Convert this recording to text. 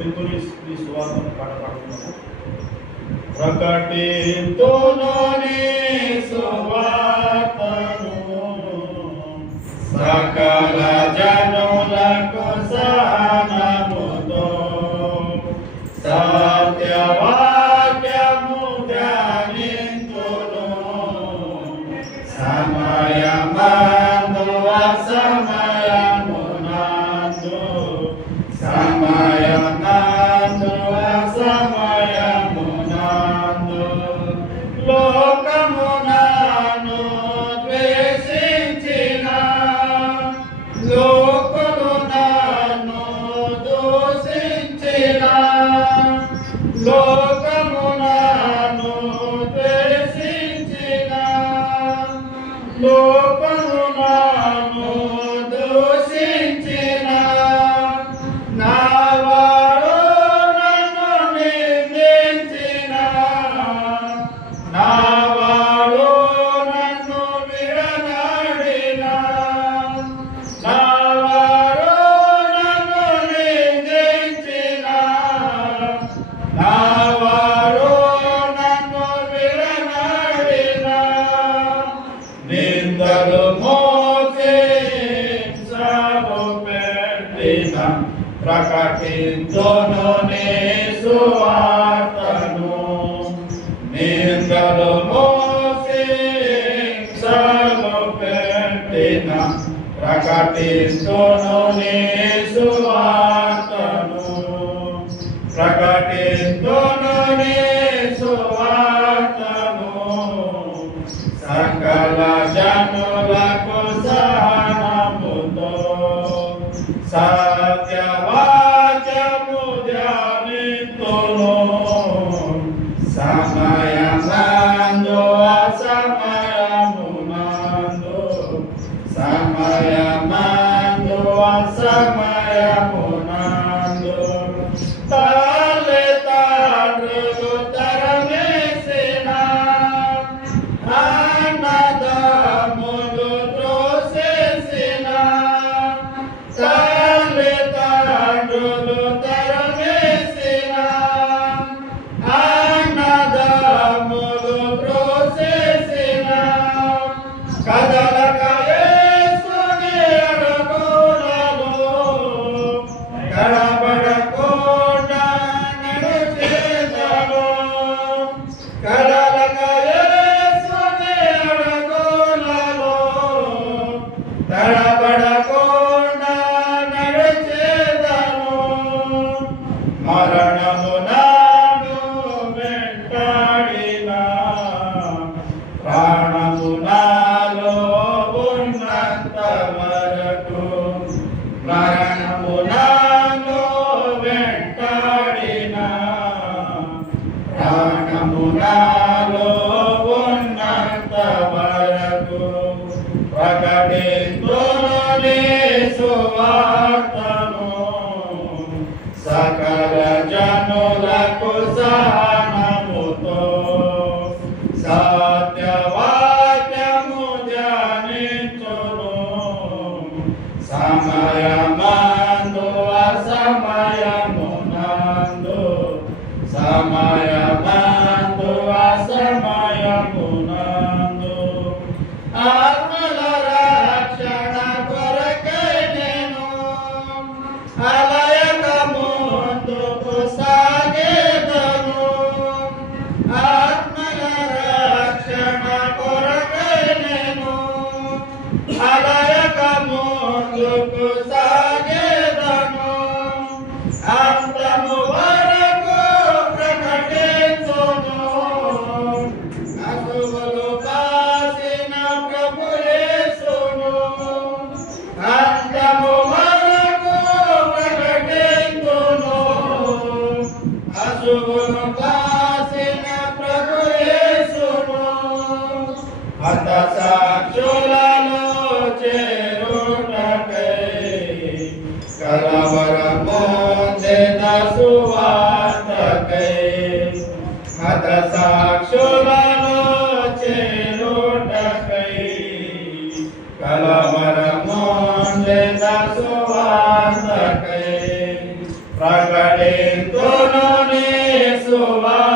పెట్టుకుని ఈ సువార్తను పాడపడుతున్నాము. ప్రకటింతులోని సువార్తను సకల జనులకు సహనముతో సత్యవాక్యము ధ్యానింతును సమయమందు అసమయమునందు సమయమందు అసమయమునందు లోకమునను ద్వేషించిన లోకులు నన్ను దూషించిన లోకమునను ద్వేషించిన లోకము నన్ను దూషించిన నావాడు నన్ను నిందించిన నావాడు నన్ను విడనాడిన నావాడు నన్ను నిందించిన నావాడు నన్ను విడనాడిన నిందలు మోసి శ్రమ పెట్టిన ప్రకటించును నీ సువార్తను నిందలు మోసి శ్రమ పెట్టిన ప్రకటించును నీ సువార్తను ప్రకటించును నీ సువార్తను సకల జనులకు సహనముతో సత్యవాక్యము ధ్యానింతును సమయమందు అసమయమునందు సమయమందు అసమయమునందు తల్లిదండ్రులు తరమేసిన అన్నదమ్ములు త్రోసేసిన తల్లిదండ్రులు తరమేసిన అన్నదమ్ములు త్రోసేసిన కదలక యేసుని అడుగులలో కడబడకుండా నడిచేదను కదలక యేసుని అడుగులలో తడబడకుండా నడిచేదను మరణము నాడు వెంటాడిన ప్రాణము నాలో ఉన్నంత వరకు మరణము నాలో వెంటాడిన ప్రాణము నాలో ఉన్నంత వరకు ప్రకటించును నీ సువార్తను సకల జనులకు సహనముతో సత్యవాక్యము ధ్యానించును సమయమందు అసమయమునందు సమయమందు అసమయమునందు ఆత్మల రక్షణ కొరకై నేను అలయక ముందుకు సాగేదను ఆత్మల రక్షణ కొరకై నేను అలయక ముందుకు సాగేదను అంతము వరకు ప్రకటించును అసువులు కాసిన ప్రభు యేసును అంతము వరకు ప్రకటించును అసువులు కాసిన ప్రభు యేసును హత సాక్షులలో చేరుటకై కలవరము సువార్తకై హత సాక్షులలో చేరుటకై కలవరము సువార్తకై ప్రకటింతును నీ సువార్త